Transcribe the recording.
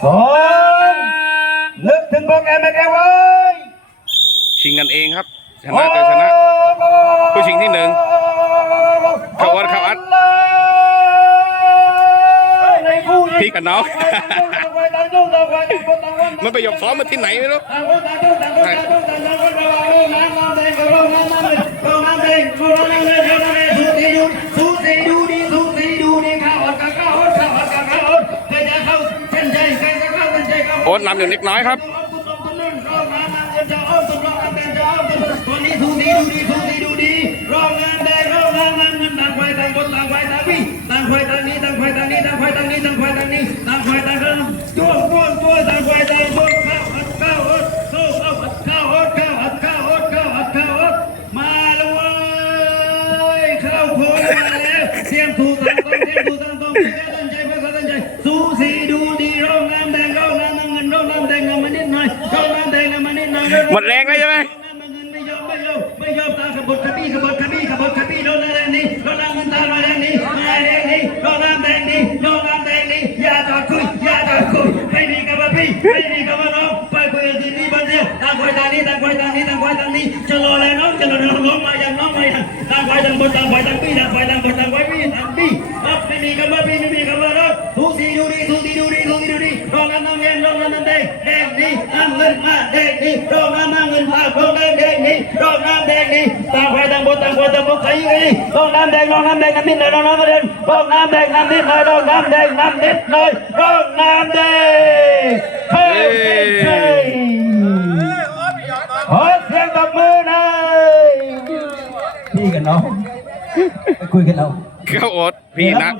2นึกถึงพวกแอมไว้ชิงกันเองครับชนะเจอชนะผู้ชิงที่1เข้าวัดพี่กับน้องมันไปหยกซ้อมมาที่ไหนไม่รู้โอ๊ตนำอยู่นิดน้อยครับเสียงถูกต้องสู้สีดูดีร่องน้ำแดงร่องน้ำเงินร่องน้ำแดงมานิดหน่อยร่องน้ำแดงมานิดหน่อยหมดแรงเลยใช่ไหมไม่ยอมตาขบขบี้ร่องน้ำแดงนี้ร่องน้ำเงินตาร่องแดงนี้ร่องน้ำแดงนี้อย่าตาคุยไม่มีกับพี่ไม่มีกับน้องไปคุยที่นี่บ้านเดียวต่างคนต่างนี้จะรออะไรน้องมาอย่างต่างคนต่างพี่ไม่มีกับพี่น้องทุกทีดูดีร่องน้ำแดงนี้น้ำเงินมาแดงนี้ร่องน้ำเงินมาร่องน้ำแดงนี้ต่างคนต่างใครอยู่นี่ร่องน้ำแดงน้ำนิดหน่อยร่องน้ำแดงน้ำนิดหน่อยร่องน้ำแดงเฮ้ยขอเสียงตบมือหน่อยพี่กับน้องไปคุยกันเราเข้าโอ๊ตพี่นะ